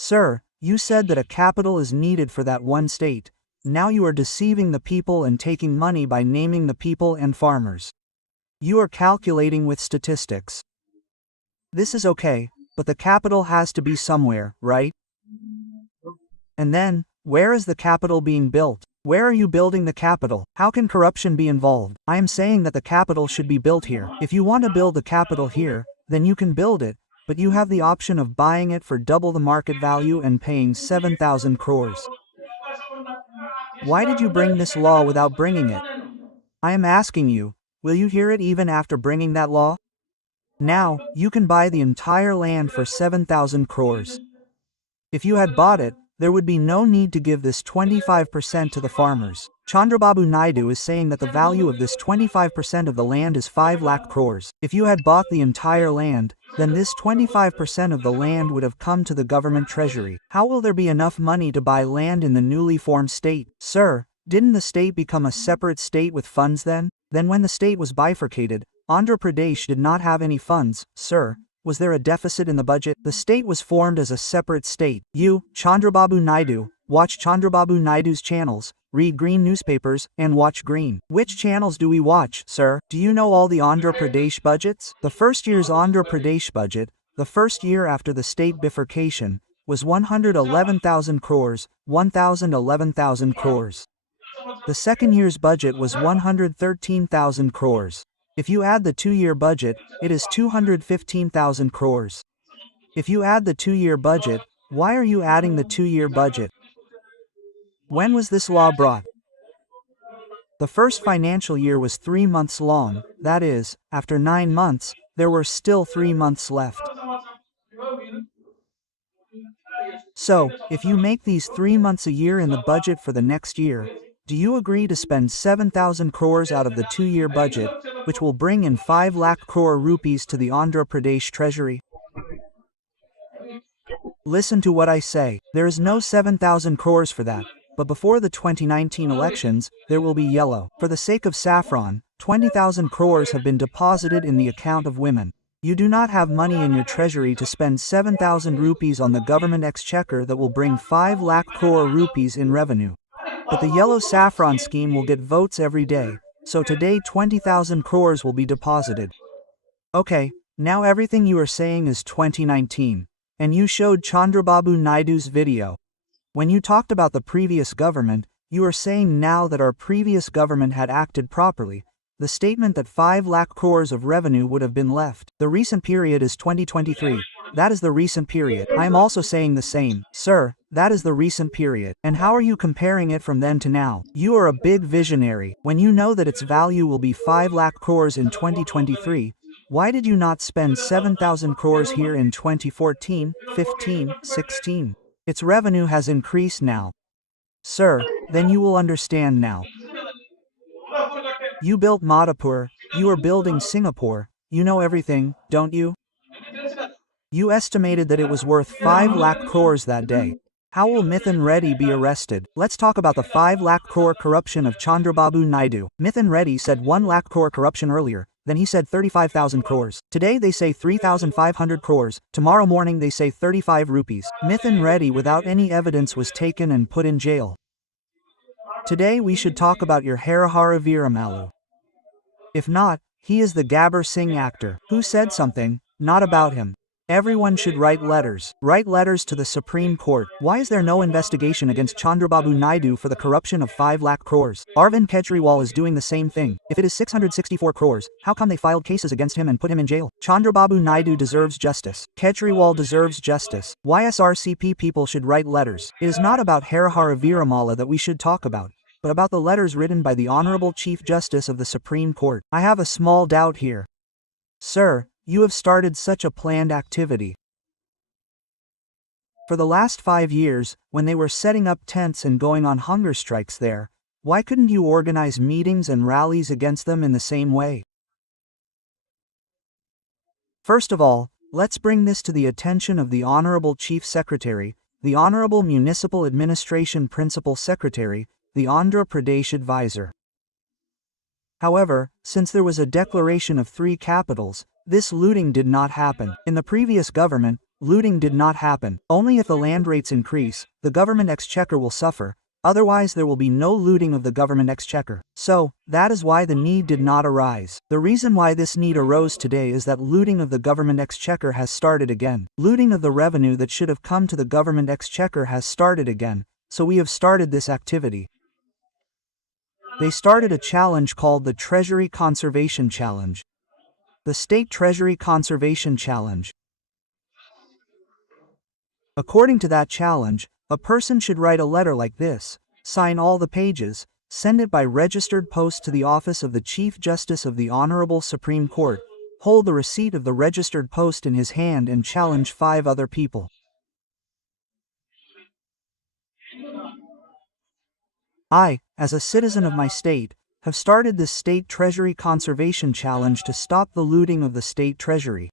Sir, you said that a capital is needed for that one state. Now you are deceiving the people and taking money by naming the people and farmers. You are calculating with statistics. This is okay, but the capital has to be somewhere, right? And then, where is the capital being built? Where are you building the capital? How can corruption be involved? I am saying that the capital should be built here. If you want to build the capital here, then you can build it, but you have the option of buying it for double the market value and paying 7,000 crores. Why did you bring this law without bringing it? I am asking you, will you hear it even after bringing that law? Now, you can buy the entire land for 7,000 crores. If you had bought it, there would be no need to give this 25% to the farmers. Chandrababu Naidu is saying that the value of this 25% of the land is 5 lakh crores. If you had bought the entire land, then this 25% of the land would have come to the government treasury. How will there be enough money to buy land in the newly formed state? Sir, didn't the state become a separate state with funds then? Then when the state was bifurcated, Andhra Pradesh did not have any funds, sir. Was there a deficit in the budget? The state was formed as a separate state. You, Chandrababu Naidu, watch Chandrababu Naidu's channels, read green newspapers, and watch green. Which channels do we watch, sir? Do you know all the Andhra Pradesh budgets? The first year's Andhra Pradesh budget, the first year after the state bifurcation, was 111,000 crores, 1,011,000 crores. The second year's budget was 113,000 crores. If you add the 2-year budget, it is 215,000 crores. If you add the 2-year budget, why are you adding the 2-year budget? When was this law brought? The first financial year was 3 months long, that is, after 9 months, there were still 3 months left. So, if you make these 3 months a year in the budget for the next year, do you agree to spend 7,000 crores out of the 2-year budget, which will bring in 5 lakh crore rupees to the Andhra Pradesh treasury? Listen to what I say. There is no 7,000 crores for that, but before the 2019 elections, there will be yellow. For the sake of saffron, 20,000 crores have been deposited in the account of women. You do not have money in your treasury to spend 7,000 rupees on the government exchequer that will bring 5 lakh crore rupees in revenue. But the yellow saffron scheme will get votes every day, so today 20,000 crores will be deposited. Okay, now everything you are saying is 2019, and you showed Chandrababu Naidu's video. When you talked about the previous government, you are saying now that our previous government had acted properly. The statement that 5 lakh crores of revenue would have been left. The recent period is 2023. That is the recent period. I am also saying the same. Sir, that is the recent period. And how are you comparing it from then to now? You are a big visionary. When you know that its value will be 5 lakh crores in 2023, why did you not spend 7,000 crores here in 2014, 15, 16? Its revenue has increased now. Sir, then you will understand now. You built Madhapur, you are building Singapore, you know everything, don't you? You estimated that it was worth 5 lakh crores that day. How will Mithun Reddy be arrested? Let's talk about the 5 lakh crore corruption of Chandrababu Naidu. Mithun Reddy said 1 lakh crore corruption earlier, then he said 35,000 crores. Today they say 3,500 crores, tomorrow morning they say 35 rupees. Mithun Reddy without any evidence was taken and put in jail. Today we should talk about your Harihara Veeramalu. If not, he is the Gabbar Singh actor. Who said something, not about him. Everyone should write letters. Write letters to the Supreme Court. Why is there no investigation against Chandrababu Naidu for the corruption of 5 lakh crores? Arvind Kejriwal is doing the same thing. If it is 664 crores, how come they filed cases against him and put him in jail? Chandrababu Naidu deserves justice. Kejriwal deserves justice. YSRCP people should write letters. It is not about Harihara Veeramala that we should talk about, but about the letters written by the Honorable Chief Justice of the Supreme Court. I have a small doubt here. Sir, you have started such a planned activity. For the last 5 years, when they were setting up tents and going on hunger strikes there, why couldn't you organize meetings and rallies against them in the same way? First of all, let's bring this to the attention of the Honorable Chief Secretary, the Honorable Municipal Administration Principal Secretary, the Andhra Pradesh Advisor. However, since there was a declaration of 3 capitals, this looting did not happen. In the previous government, Looting did not happen. Only if the land rates increase, the government exchequer will suffer, otherwise there will be no looting of the government exchequer. So, that is why the need did not arise. The reason why this need arose today is that looting of the government exchequer has started again. Looting of the revenue that should have come to the government exchequer has started again, so we have started this activity. They started a challenge called the Treasury Conservation Challenge. The State Treasury Conservation Challenge. According to that challenge, a person should write a letter like this, sign all the pages, send it by registered post to the office of the Chief Justice of the Honorable Supreme Court, hold the receipt of the registered post in his hand and challenge 5 other people. I, as a citizen of my state, have started this State Treasury Conservation Challenge to stop the looting of the state treasury.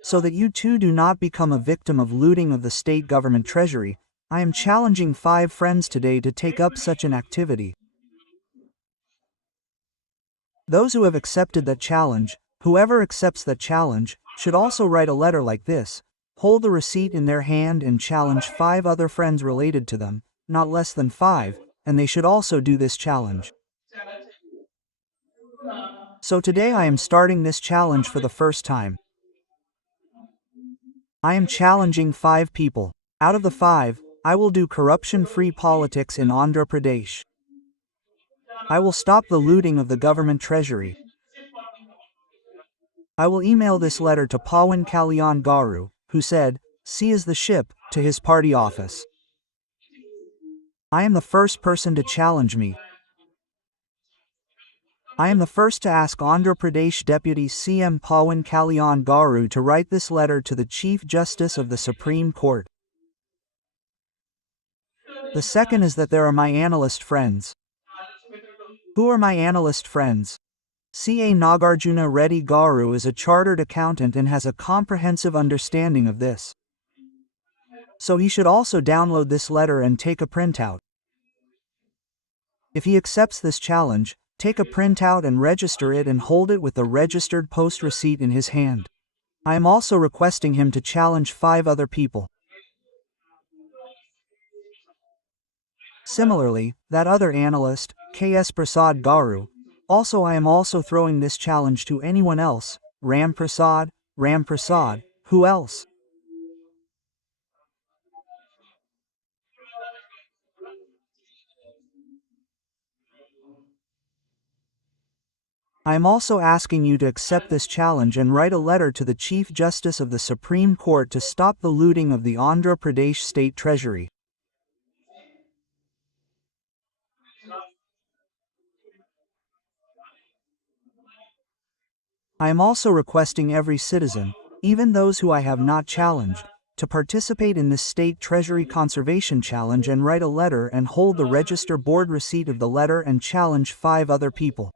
So that you too do not become a victim of looting of the state government treasury, I am challenging 5 friends today to take up such an activity. Those who have accepted that challenge, whoever accepts that challenge, should also write a letter like this, hold the receipt in their hand and challenge 5 other friends related to them, not less than 5, and they should also do this challenge. So today I am starting this challenge for the first time. I am challenging 5 people. Out of the 5, I will do corruption-free politics in Andhra Pradesh. I will stop the looting of the government treasury. I will email this letter to Pawan Kalyan Garu, who said, "See is the ship," to his party office. I am the first person to challenge me. I am the first to ask Andhra Pradesh Deputy CM Pawan Kalyan Garu to write this letter to the Chief Justice of the Supreme Court. The second is that there are my analyst friends. Who are my analyst friends? CA Nagarjuna Reddy Garu is a chartered accountant and has a comprehensive understanding of this. So he should also download this letter and take a printout. If he accepts this challenge, take a printout and register it and hold it with the registered post receipt in his hand. I am also requesting him to challenge 5 other people. Similarly, that other analyst, KS Prasad Garu, I am also throwing this challenge to anyone else, Ram Prasad, who else? I am also asking you to accept this challenge and write a letter to the Chief Justice of the Supreme Court to stop the looting of the Andhra Pradesh State Treasury. I am also requesting every citizen, even those who I have not challenged, to participate in this State Treasury Conservation Challenge and write a letter and hold the register board receipt of the letter and challenge 5 other people.